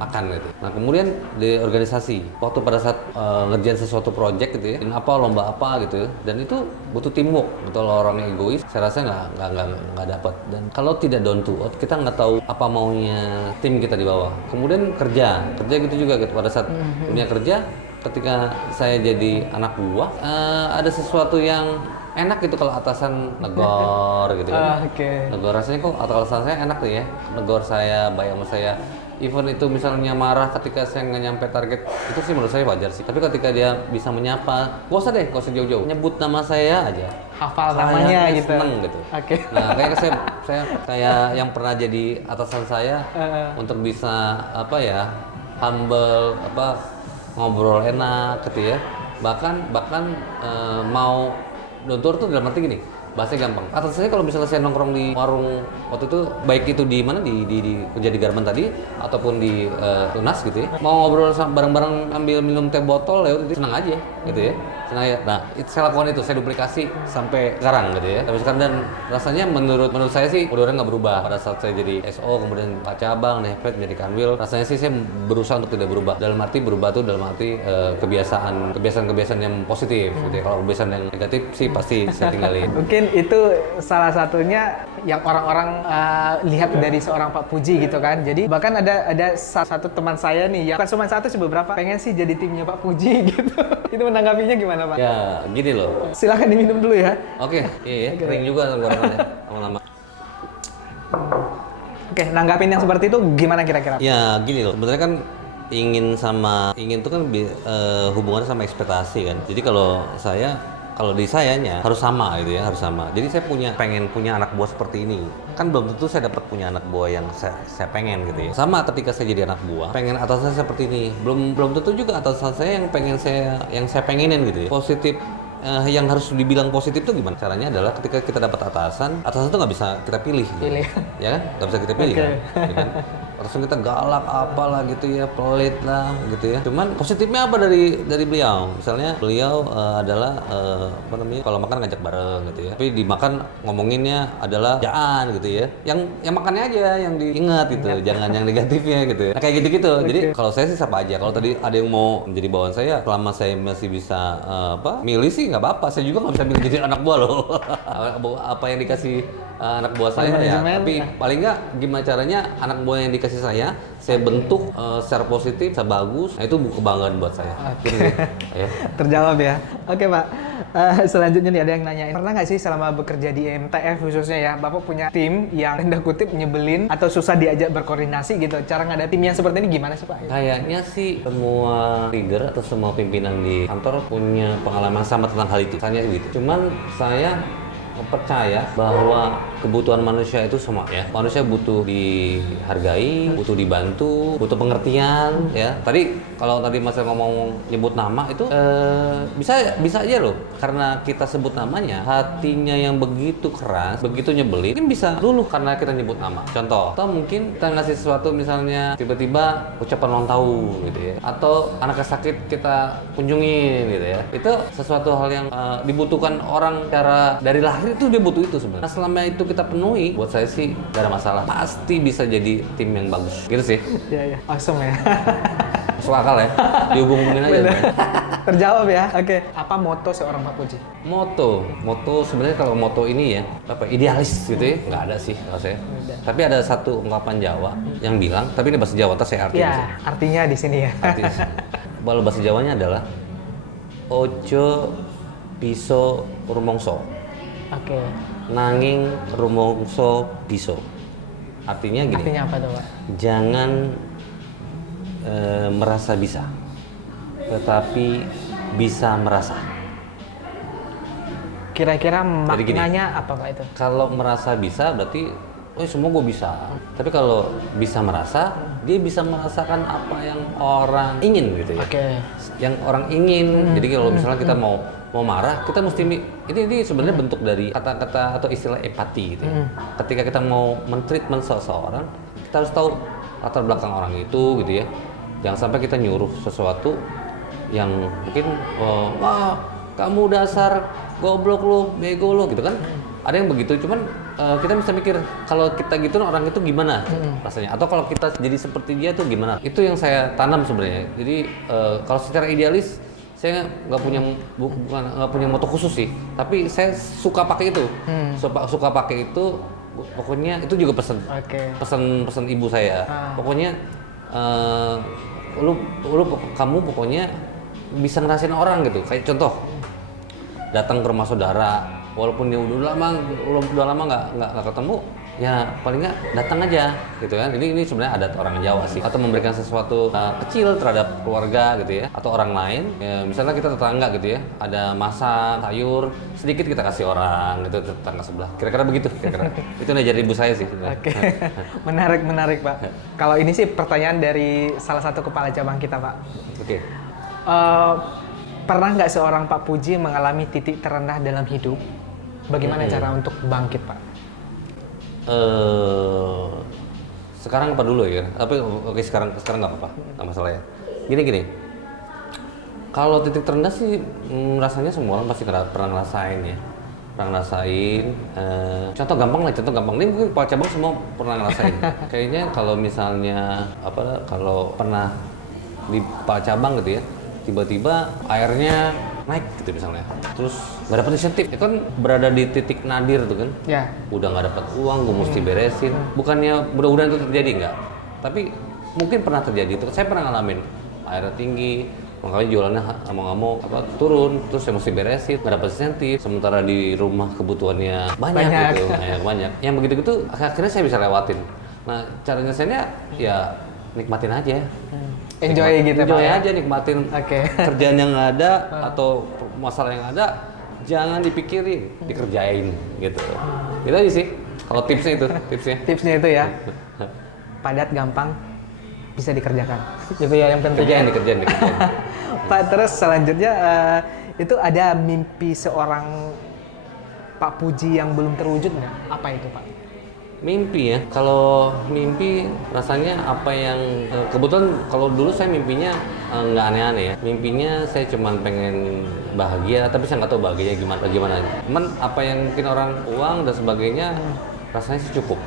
makan gitu. Nah kemudian di organisasi, waktu pada saat ngerjain sesuatu project gitu ya, lomba apa gitu, dan itu butuh teamwork. Betul, orang yang egois, saya rasa nggak dapat. Dan kalau tidak down to earth, kita nggak tahu apa maunya tim kita di bawah. Kemudian kerja gitu juga gitu. Pada saat dunia kerja, ketika saya jadi anak buah, ada sesuatu yang enak gitu kalau atasan negor gitu kan. Negor rasanya kok atasan saya enak tuh ya, negor saya, baik sama saya. Even itu misalnya marah ketika saya nggak nyampe target, itu sih menurut saya wajar sih. Tapi ketika dia bisa menyapa, gak usah jauh-jauh, nyebut nama saya aja, hafal namanya gitu. Seneng gitu. Nah kayaknya saya kayak yang pernah jadi atasan saya untuk bisa apa ya, humble, ngobrol enak gitu ya. Bahkan mau dontor tuh dalam arti gini, bahasanya gampang. Atas saya kalau misalnya saya nongkrong di warung waktu itu, baik itu di mana di kerja di Garmen tadi ataupun di Tunas gitu ya, mau ngobrol bareng-bareng ambil minum teh botol ya itu senang aja gitu ya. Senang ya. Nah, itu saya lakukan, itu saya duplikasi sampai sekarang gitu ya. Tapi sekarang, dan rasanya menurut saya sih orang nggak berubah. Pada saat saya jadi SO, kemudian Pak Cabang, Nefret, menjadi Kanwil, rasanya sih saya berusaha untuk tidak berubah. Dalam arti berubah tuh dalam arti kebiasaan yang positif gitu ya. Kalau kebiasaan yang negatif sih pasti saya tinggalin. Mungkin itu salah satunya yang orang-orang lihat dari seorang Pak Puji gitu kan. Jadi bahkan ada satu teman saya nih yang bukan cuma satu sih, beberapa pengen sih jadi timnya Pak Puji gitu. Itu menanggapinya gimana Pak? Ya gini loh. Silahkan diminum dulu ya. Oke, iya ya, kering juga tenggorokannya lama-lama. Oke, nanggapin yang seperti itu gimana kira-kira? Ya gini loh, sebenarnya kan ingin tuh kan hubungannya sama ekspektasi kan. Jadi kalau di sayanya harus sama gitu ya, harus sama. Jadi saya pengen punya anak buah seperti ini. Kan belum tentu saya dapat punya anak buah yang saya pengen gitu ya. Sama ketika saya jadi anak buah, pengen atasan saya seperti ini. Belum tentu juga atasan saya yang saya pengenin gitu ya. Positif, yang harus dibilang positif tuh gimana? Caranya adalah ketika kita dapat atasan tuh nggak bisa kita pilih. Ya kan? Nggak bisa kita pilih kan? Ya kan? Atasan kita galak apalah gitu ya, pelit lah gitu ya. Cuman positifnya apa dari beliau? Misalnya beliau adalah kalau makan ngajak bareng gitu ya. Tapi dimakan ngomonginnya adalah jaan gitu ya. Yang makannya aja yang diingat gitu, jangan yang negatifnya gitu ya. Nah kayak gitu-gitu. Jadi kalau saya sih siapa aja. Kalau tadi ada yang mau menjadi bawahan saya, selama saya masih bisa milih sih nggak apa-apa. Saya juga nggak bisa milih jadi anak buah loh. Apa yang dikasih anak buah saya ya. Tapi paling nggak gimana caranya anak buah yang dikasih saya bentuk secara positif, secara bagus. Nah itu kebanggaan buat saya. Ya. Terjawab ya. Oke Pak. Selanjutnya nih ada yang nanyain, pernah nggak sih selama bekerja di MTF khususnya ya, Bapak punya tim yang tanda kutip nyebelin atau susah diajak berkoordinasi gitu? Cara ngadepin yang seperti ini gimana sih Pak? Kayaknya sih semua leader atau semua pimpinan di kantor punya pengalaman sama tentang hal itu. Misalnya gitu. Cuman saya percaya bahwa kebutuhan manusia itu sama ya. Manusia butuh dihargai, butuh dibantu, butuh pengertian ya. Kalau tadi Mas ngomong nyebut nama itu bisa aja loh. Karena kita sebut namanya, hatinya yang begitu keras, begitu nyebelin, mungkin bisa luluh karena kita nyebut nama. Contoh, atau mungkin kita ngasih sesuatu misalnya tiba-tiba ucapan ulang tahun gitu ya. Atau anak sakit kita kunjungin gitu ya. Itu sesuatu hal yang dibutuhkan orang cara dari lahir, itu dia butuh itu sebenarnya. Nah selama itu kita penuhi, buat saya sih gak ada masalah. Pasti bisa jadi tim yang bagus. Gitu sih. Iya. Awesome ya. Masuk akal ya. Dihubungin aja. Terjawab ya. Oke. Apa moto seorang Pak Puji? Moto sebenarnya kalau moto ini ya, idealis gitu ya. Nggak ada sih kalau saya. Tapi ada satu ungkapan Jawa yang bilang, tapi ini bahasa Jawa, saya artinya. Ya, artinya di sini ya. Kalau bahasa Jawanya adalah ojo piso rumongso. Oke. Nanging rumongso piso. Artinya gini. Artinya apa tuh Pak? Jangan merasa bisa, tetapi bisa merasa. Kira-kira maknanya apa Pak itu? Kalau merasa bisa berarti semua gue bisa. Tapi kalau bisa merasa, dia bisa merasakan apa yang orang ingin gitu ya. Oke. Yang orang ingin. Jadi kalau misalnya kita mau marah, kita mesti ini sebenarnya bentuk dari kata-kata atau istilah empati gitu ya. Ketika kita mau men-treatment seseorang, kita harus tahu latar belakang orang itu gitu ya. Jangan sampai kita nyuruh sesuatu yang mungkin wah kamu dasar goblok lu, bego lu gitu kan. Ada yang begitu, cuman kita bisa mikir kalau kita gitu orang itu gimana rasanya, atau kalau kita jadi seperti dia tuh gimana. Itu yang saya tanam sebenarnya. Jadi kalau secara idealis saya nggak punya moto khusus sih, tapi saya suka pakai itu. Suka pakai itu, pokoknya itu juga pesan ibu saya. Pokoknya kamu pokoknya bisa ngerasain orang gitu. Kayak contoh, datang ke rumah saudara, walaupun dia udah lama nggak ketemu, ya paling nggak datang aja gitu kan. Ini sebenarnya adat orang Jawa sih. Atau memberikan sesuatu kecil terhadap keluarga gitu ya, atau orang lain. Ya, misalnya kita tetangga gitu ya, ada masak sayur sedikit kita kasih orang gitu, tetangga sebelah. Kira-kira begitu. Itu ngajarin ibu saya sih. Oke. Menarik Pak. Kalau ini sih pertanyaan dari salah satu kepala cabang kita Pak. Oke. Pernah nggak seorang Pak Puji mengalami titik terendah dalam hidup? Bagaimana cara untuk bangkit Pak? Sekarang apa dulu ya? Tapi oke, sekarang nggak apa-apa, nggak masalah ya. Gini. Kalau titik terendah sih rasanya semua orang pasti pernah ngerasain ya. Contoh gampang. Ini mungkin Pak Cabang semua pernah ngerasain. Kayaknya kalau misalnya kalau pernah di Pak Cabang gitu ya, tiba-tiba airnya naik gitu misalnya, terus nggak dapat insentif, itu kan berada di titik nadir tuh kan. Ya. Udah nggak dapat uang, gue mesti beresin. Bukannya mudah-mudahan itu terjadi, nggak, tapi mungkin pernah terjadi itu. Saya pernah ngalamin airnya tinggi, makanya jualannya nggak mau turun, terus saya mesti beresin, nggak dapat insentif, sementara di rumah kebutuhannya banyak. Gitu, banyak. Yang begitu-gitu akhirnya saya bisa lewatin. Nah, cara nyelesainnya ya nikmatin aja. Enjoy aja, nikmatin kerjaan yang ada atau masalah yang ada, jangan dipikirin, dikerjain gitu. Itu aja sih. Kalau tipsnya itu ya. Padat, gampang, bisa dikerjakan. Itu ya yang penting. Dikerjain. Pak, terus selanjutnya itu ada mimpi seorang Pak Puji yang belum terwujud nggak? Apa itu Pak? Mimpi ya, kalau mimpi rasanya apa yang kebetulan kalau dulu saya mimpinya nggak aneh-aneh ya. Mimpinya saya cuma pengen bahagia, tapi saya nggak tahu bahagianya gimana. Cuman apa yang mungkin orang uang dan sebagainya rasanya sih cukup.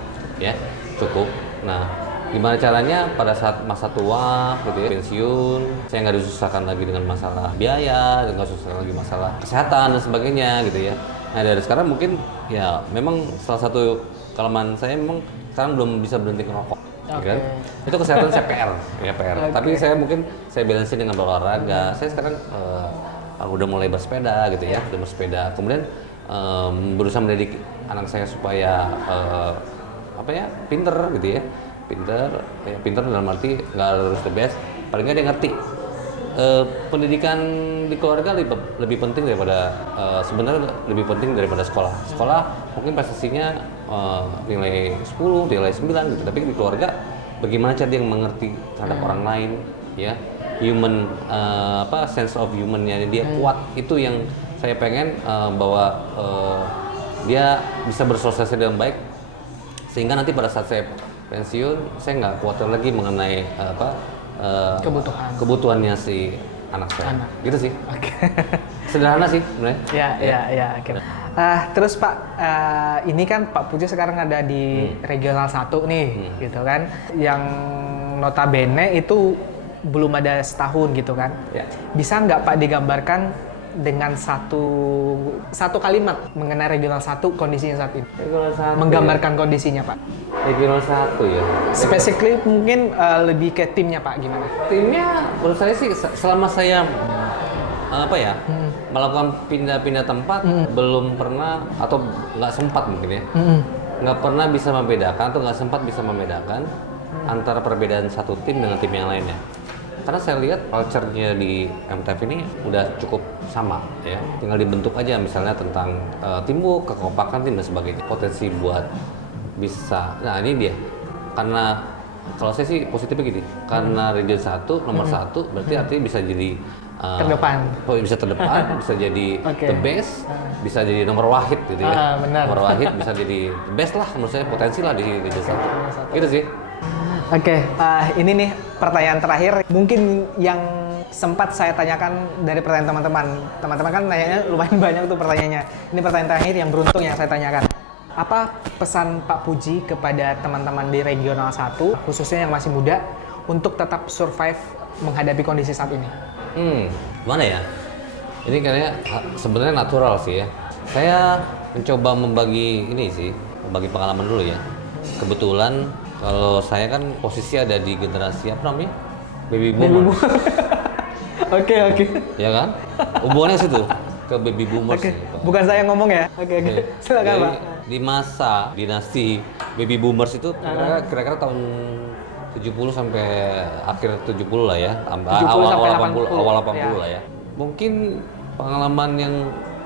Nah, gimana caranya pada saat masa tua gitu ya, pensiun, saya nggak disusahkan lagi dengan masalah biaya, nggak susahkan lagi masalah kesehatan dan sebagainya gitu ya. Nah, dari sekarang mungkin ya memang salah satu kelemahan saya memang sekarang belum bisa berhenti ngerokok, kan? Itu kesehatan saya PR. Tapi saya balancein dengan berolahraga. Saya sekarang udah mulai bersepeda gitu ya, Kemudian berusaha mendidik anak saya supaya pinter gitu ya. Pinter dalam arti nggak harus the best, paling nggak dia ngerti. Pendidikan di keluarga lebih penting daripada sebenarnya lebih penting daripada sekolah. Sekolah mungkin prestasinya nilai 10, nilai 9 gitu, tapi di keluarga bagaimana cara dia mengerti terhadap orang lain ya. Sense of human-nya dia kuat, itu yang saya pengen bahwa dia bisa bersosialisasi dengan baik, sehingga nanti pada saat saya pensiun saya nggak khawatir lagi mengenai kebutuhannya si anak saya. Gitu sih. Sederhana sih sebenarnya. Ya. Terus Pak, ini kan Pak Puji sekarang ada di Regional 1 nih, gitu kan. Yang notabene itu belum ada setahun gitu kan. Ya. Bisa nggak Pak digambarkan dengan satu kalimat mengenai Regional 1 kondisinya saat ini? Regional 1 menggambarkan kondisinya Pak. Regional 1 ya. Specifically mungkin lebih ke timnya Pak, gimana? Timnya menurut saya sih selama saya melakukan pindah-pindah tempat belum pernah atau nggak sempat mungkin ya. Nggak pernah bisa membedakan atau nggak sempat bisa membedakan antara perbedaan satu tim dengan tim yang lainnya. Karena saya lihat culture-nya di MTF ini udah cukup sama ya. Tinggal dibentuk aja misalnya tentang teamwork, kekompakan tim dan sebagainya. Potensi buat bisa. Nah, ini dia. Karena kalau saya sih positifnya gini. Karena Region 1 nomor 1 berarti artinya bisa jadi terdepan. Bisa terdepan, bisa jadi the best, bisa jadi nomor wahid gitu ya. Benar. Nomor wahid bisa jadi the best lah, menurut saya potensi lah di Region 1. Gitu sih. Ini nih pertanyaan terakhir. Mungkin yang sempat saya tanyakan dari pertanyaan teman-teman. Teman-teman kan nanyanya lumayan banyak tuh pertanyaannya. Ini pertanyaan terakhir yang beruntung yang saya tanyakan. Apa pesan Pak Puji kepada teman-teman di Regional 1, khususnya yang masih muda, untuk tetap survive menghadapi kondisi saat ini? Gimana ya? Ini kayaknya sebenarnya natural sih ya. Saya mencoba membagi ini sih, membagi pengalaman dulu ya. Kebetulan kalau saya kan posisi ada di generasi apa namanya? Baby boomer. Oke. Ya kan? Hubungannya situ ke baby boomers. Oke. Gitu. Bukan saya ngomong ya. Oke. Silakan Jadi, Pak. di masa dinasti baby boomers itu kira-kira tahun 70 sampai akhir 70 lah ya, 70 awal sampai 80, 80, awal 80 ya. lah ya. Mungkin pengalaman yang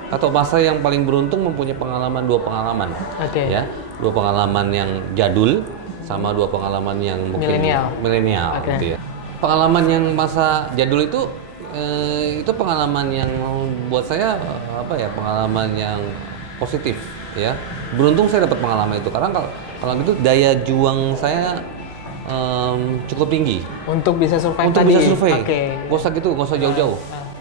atau masa yang paling beruntung mempunyai dua pengalaman. Oke. Ya, dua pengalaman yang jadul sama dua pengalaman yang mungkin milenial Oke. gitu ya. Pengalaman yang masa jadul itu pengalaman yang buat saya pengalaman yang positif ya. Beruntung saya dapat pengalaman itu karena kalau gitu daya juang saya cukup tinggi Untuk bisa survive untuk tadi. bisa survei. Oke. Gak usah gitu, gak usah jauh-jauh.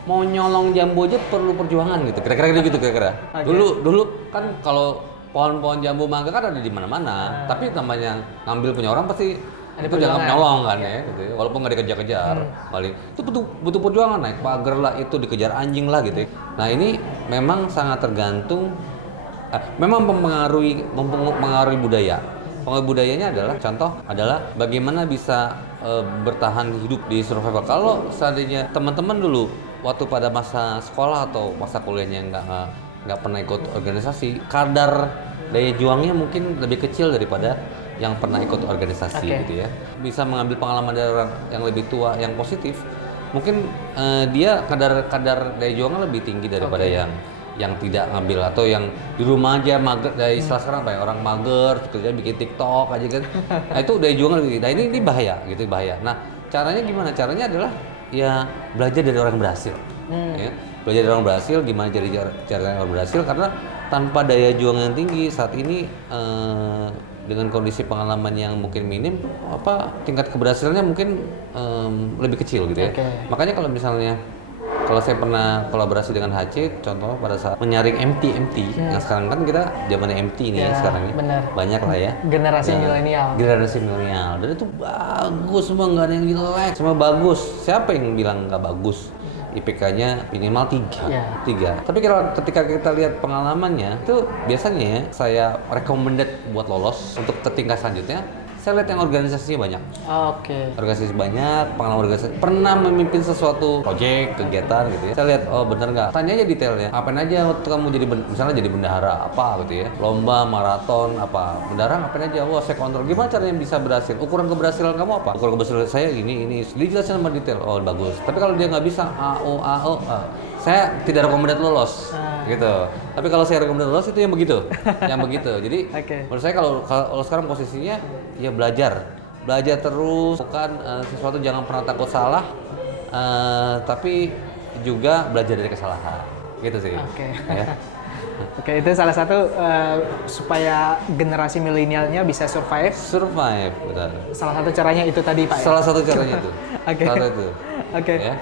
Mau nyolong jambu aja perlu perjuangan gitu. Kira-kira gitu kira-kira. Oke. Dulu kan kalau pohon-pohon jambu mangga kan ada di mana-mana. Tapi namanya ngambil punya orang pasti Ada itu jangan perjuangan. nyolong kan ya gitu ya. Walaupun nggak dikejar-kejar. Paling itu butuh perjuangan, naik pagar lah, itu dikejar anjing lah gitu ya. Nah, ini memang sangat tergantung memang mempengaruhi budaya. Pengaruh budayanya adalah bagaimana bisa bertahan hidup di survival. Kalau seandainya teman-teman dulu waktu pada masa sekolah atau masa kuliahnya nggak pernah ikut organisasi, kadar daya juangnya mungkin lebih kecil daripada yang pernah ikut organisasi gitu ya. Bisa mengambil pengalaman dari orang yang lebih tua yang positif, mungkin dia kadar daya juangnya lebih tinggi daripada yang tidak ngambil atau yang di rumah aja mager. Dari istilah sekarang apa ya, orang mager kerja bikin TikTok aja kan. Nah, itu daya juang lebih. Nah, ini bahaya gitu, bahaya. Nah, caranya gimana? Caranya adalah ya belajar dari orang berhasil. Ya. Belajar dari orang berhasil, gimana jadi caranya orang berhasil, karena tanpa daya juang yang tinggi saat ini dengan kondisi pengalaman yang mungkin minim, tingkat keberhasilannya mungkin lebih kecil gitu ya. Makanya kalau saya pernah kolaborasi dengan HC, contoh pada saat menyaring MT, yang sekarang kan kita zamannya MT nih ya sekarang ini. Benar. Banyak lah ya. Generasi milenial. Generasi milenial. Dan itu bagus semua, nggak ada yang jelek, semua bagus. Siapa yang bilang nggak bagus? IPK-nya minimal 3. Tapi ketika kita lihat pengalamannya, itu biasanya ya, saya recommended buat lolos untuk ke tingkat selanjutnya. Saya lihat yang organisasinya banyak. Organisasi banyak, pengalaman organisasi. Pernah memimpin sesuatu project, kegiatan gitu ya. Saya lihat, bener nggak? Tanya aja detailnya. Apain aja waktu kamu misalnya jadi bendahara, apa gitu ya. Lomba, maraton, apa. Bendahara ngapain aja? Wah, saya kontrol. Gimana caranya bisa berhasil? Ukuran keberhasilan kamu apa? Ukuran keberhasilan saya ini. Dijelasin sama detail. Oh, bagus. Tapi kalau dia nggak bisa, saya tidak rekomendasi lolos, gitu. Tapi kalau saya rekomendasi lolos itu yang begitu, Jadi menurut saya kalau sekarang posisinya ya belajar terus, bukan sesuatu, jangan pernah takut salah, tapi juga belajar dari kesalahan, gitu sih. Ya. Oke, itu salah satu supaya generasi milenialnya bisa survive, benar. salah satu caranya itu tadi Pak. Salah satu caranya itu. Oke. Ya.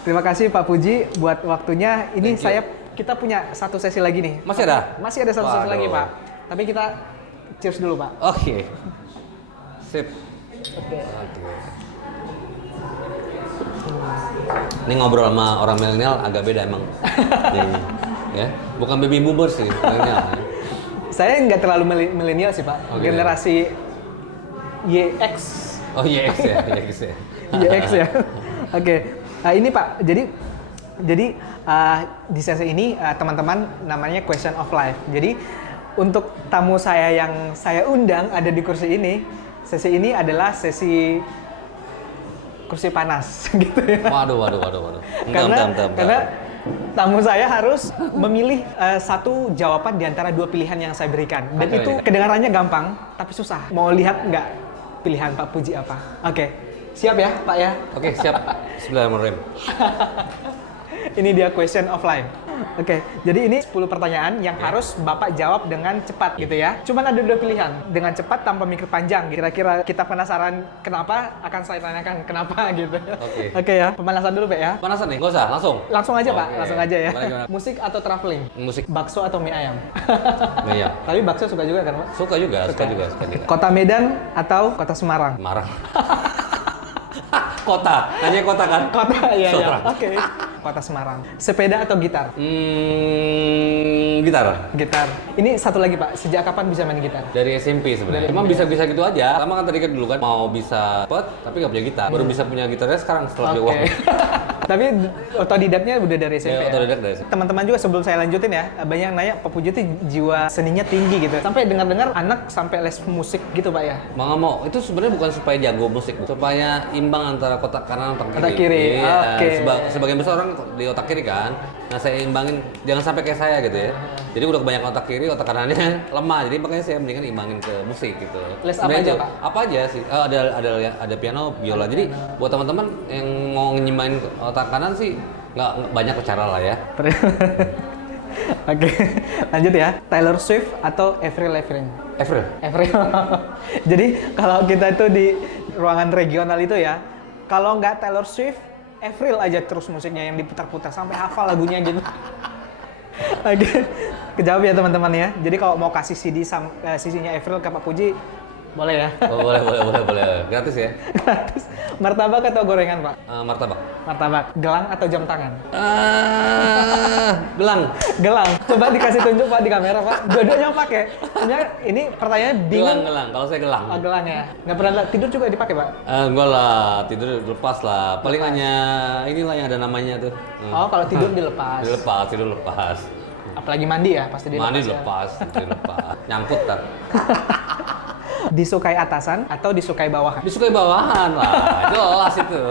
Terima kasih Pak Puji buat waktunya. Ini kita punya satu sesi lagi nih. Masih ada? Masih ada satu sesi lagi Pak. Tapi kita cheers dulu Pak. Oke. Sip. Oke. Ini ngobrol sama orang milenial agak beda emang. Ya, bukan baby boomer sih, milenial. Ya. Saya nggak terlalu milenial sih Pak. Generasi YX. Oh, YX ya, YX ya. YX ya. Oke. Ini Pak, jadi di sesi ini teman-teman namanya Question of Life. Jadi untuk tamu saya yang saya undang ada di kursi ini, sesi ini adalah sesi kursi panas gitu ya. Waduh. Karena tamu saya harus memilih satu jawaban di antara dua pilihan yang saya berikan. Dan itu kedengarannya gampang, tapi susah. Mau lihat nggak pilihan Pak Puji apa? Oke. Siap ya, Pak ya? Oke, siap. Bismillahirrahmanirrahim. Ini dia question of life. Oke, jadi ini 10 pertanyaan yang harus Bapak jawab dengan cepat gitu ya. Cuman ada 2 pilihan, dengan cepat tanpa mikir panjang. Kira-kira kita penasaran kenapa, akan saya tanyakan kenapa gitu. Oke. Oke ya, pemanasan dulu Pak ya. Panasan nih? Nggak usah, langsung? Langsung aja Pak, Oke. langsung aja ya. Gimana? Musik atau traveling? Musik. Bakso atau mie ayam? Iya. Tapi bakso suka juga kan Pak? Suka juga. Kota Medan atau kota Semarang? Marah. Kota, nanya kota kan? Kota, iya. Semarang. Oke. Kota Semarang. Sepeda atau gitar? Gitar. Gitar. Ini satu lagi Pak, sejak kapan bisa main gitar? Dari SMP sebenarnya. Emang bisa-bisa gitu aja. Sama kan tadi kan dulu kan mau bisa cepet, tapi nggak punya gitar. Baru bisa punya gitarnya sekarang setelah beli Oke. uang. Tapi otodidaknya udah dari SMP Ya, ya? otodidak dari SMP. Teman-teman juga sebelum saya lanjutin ya, banyak yang nanya Pak Puji itu jiwa seninya tinggi gitu. Sampai dengar-dengar anak sampai les musik gitu Pak ya? Mau nggak mau, itu sebenarnya bukan supaya jago musik, supaya imbang antara kotak kanan dan Otak kiri. Iya, Oke. sebagian besar orang di otak kiri kan. Nah saya imbangin, jangan sampai kayak saya gitu ya. Jadi udah kebanyakan otak kiri, otak kanannya lemah. Jadi makanya saya mendingan imbangin ke musik gitu. Les apa Sebenarnya aja, itu, Pak? Apa aja sih? Ada piano, biola. Jadi buat teman-teman yang mau nyimbangin otak kanan sih nggak banyak cara lah ya. Oke, lanjut ya. Taylor Swift atau Avril Lavigne? Avril. Avril. Jadi kalau kita itu di ruangan regional itu ya, kalau nggak Taylor Swift, Avril aja terus musiknya yang diputar-putar sampai hafal lagunya gitu. Oke, kejawab ya teman-teman ya. Jadi kalau mau kasih CD-nya Avril ke Pak Puji, boleh ya. Oh, boleh. Gratis ya. Gratis. Martabak atau gorengan Pak? Martabak. Martabak. Gelang atau jam tangan? Gelang. Gelang. Coba dikasih tunjuk Pak di kamera Pak. Dua-duanya pakai. Sebenarnya ini pertanyaannya bingung. Gelang. Kalau saya gelang. Oh, gelang ya. Nggak pernah tidur juga dipakai Pak? Enggak lah, tidur lepas lah. Paling hanya inilah yang ada namanya tuh. Oh, kalau tidur dilepas. Tidur lepas. Apalagi mandi ya, pasti dilepas. Mandi ya. dilepas. Nyangkut tak. Disukai atasan atau disukai bawahan? Disukai bawahan lah, jelas itu.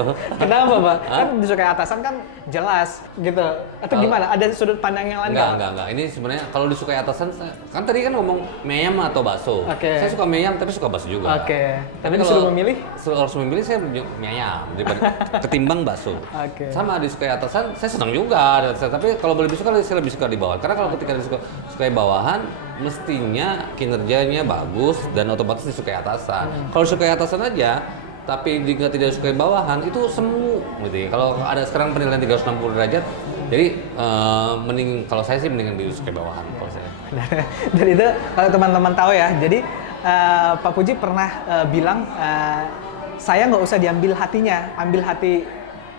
Kenapa Pak? Kan disukai atasan kan jelas gitu. Atau gimana? Ada sudut pandang yang lain Enggak. Ini sebenarnya kalau disukai atasan, kan tadi kan ngomong meyam atau bakso. Oke. Saya suka meyam tapi suka bakso juga. Oke. Tapi kalau disuruh memilih? Harus memilih saya meyam daripada ketimbang bakso. Oke. Sama disukai atasan, saya senang juga. Tapi kalau boleh disukai, saya lebih suka di bawahan. Karena kalau ketika disukai bawahan, mestinya kinerjanya bagus dan otomatis disukai atasan. Kalau disukai atasan aja, tapi tidak disukai bawahan, itu semu gitu ya. Kalau ada sekarang penilaian 360 derajat, jadi kalau saya sih mendingan disukai bawahan kalau saya. Dan itu kalau teman-teman tahu ya, jadi Pak Puji pernah bilang saya nggak usah diambil hatinya, ambil hati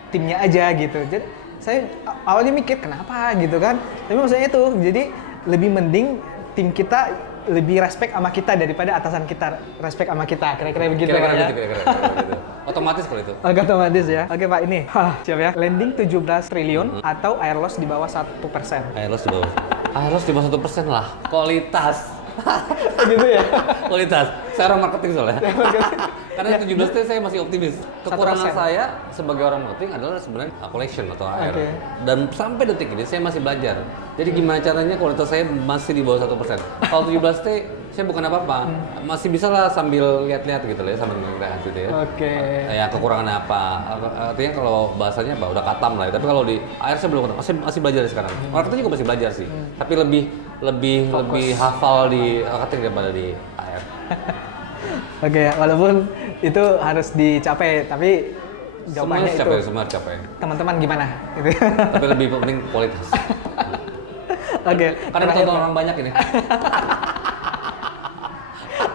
timnya aja gitu. Jadi saya awalnya mikir kenapa gitu kan, tapi maksudnya itu jadi lebih mending tim kita lebih respect sama kita daripada atasan kita respect sama kita, kira-kira begitu Pak ya. Kira-kira gitu. Otomatis kalau itu. Oke, otomatis ya. Oke Pak, ini siap ya. Landing 17 triliun atau air loss di bawah 1%. Air loss di bawah 1% lah. Kualitas. Gitu ya. Kualitas. Saya orang marketing soalnya. Karena 17 saya masih optimis. Kekurangan 1%. saya sebagai orang marketing adalah sebenarnya collection atau AR. Oke. Dan sampai detik ini saya masih belajar. Jadi gimana caranya kualitas saya masih di bawah 1%. Kalau 17T saya bukan apa-apa. Masih bisa lah sambil lihat-lihat gitu lah ya, sambil ngeliat gitu ya. Oke. Ya kekurangannya apa? Artinya kalau bahasanya apa? Udah katam lah ya. Tapi kalau di AR saya belum masih belajar sekarang. Marketing juga masih belajar sih. Tapi lebih hafal di marketing daripada di AR. Oke, walaupun itu harus dicapai, tapi jawabannya Semua capai. teman-teman gimana? Gitu. Tapi lebih penting kualitas. Oke. Karena terakhir, ditonton Pak. orang banyak ini.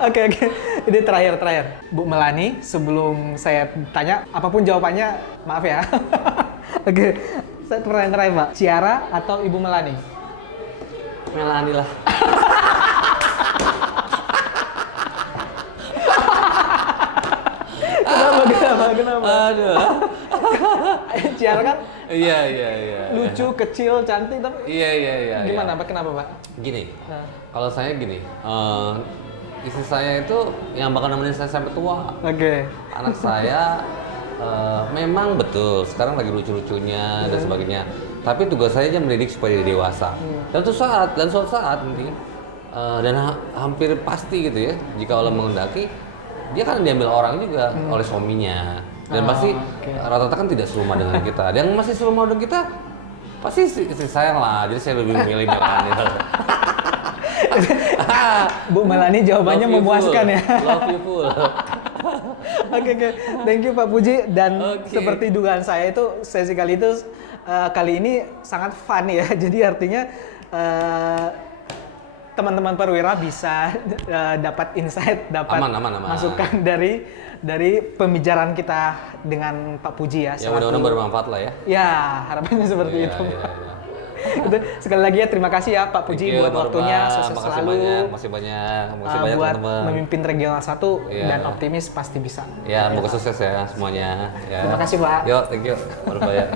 Oke. Ini terakhir. Bu Melani, sebelum saya tanya, apapun jawabannya, maaf ya. Oke. Saya pertanyaan terakhir, Pak. Ciara atau Ibu Melani? Melani lah. Kenapa? Aduh. Ciara kan Iya. lucu, kecil, cantik, tapi Iya. gimana, Pak? Kenapa, Pak? Gini. Nah. Kalau saya gini, istri saya itu yang bakal nemenin saya sampai tua. Oke. Anak saya memang betul sekarang lagi lucu-lucunya dan sebagainya. Tapi tugas saya aja mendidik supaya dia dewasa. Dan suatu saat nanti hampir pasti gitu ya, jika Allah menghendaki, dia kan diambil orang juga oleh suaminya. Dan pasti oke. rata-rata kan tidak serumah dengan kita. Dan yang masih serumah dengan kita Pasti sayang lah, jadi saya lebih memilih Melani. Bu Melani jawabannya Love you memuaskan full. ya. Love you full. Oke, oke. Thank you Pak Puji. Dan Oke. seperti dugaan saya itu sesi kali itu kali ini sangat fun ya. Jadi artinya teman-teman perwira bisa dapat insight, dapat Aman. masukan dari pembicaraan kita dengan Pak Puji ya. Ya mudah-mudahan bermanfaat lah ya. Ya, harapannya seperti Iya, itu. iya, Pak. iya. Itu sekali lagi ya terima kasih ya Pak Puji Thank you, buat Marba. waktunya, sukses Makasih selalu. Makasih banyak Buat teman-teman. memimpin Regional 1 Iya. dan optimis pasti bisa. Ya, semoga sukses ya semuanya. Ya. Terima kasih, Pak. Yuk, thank you. Marba ya.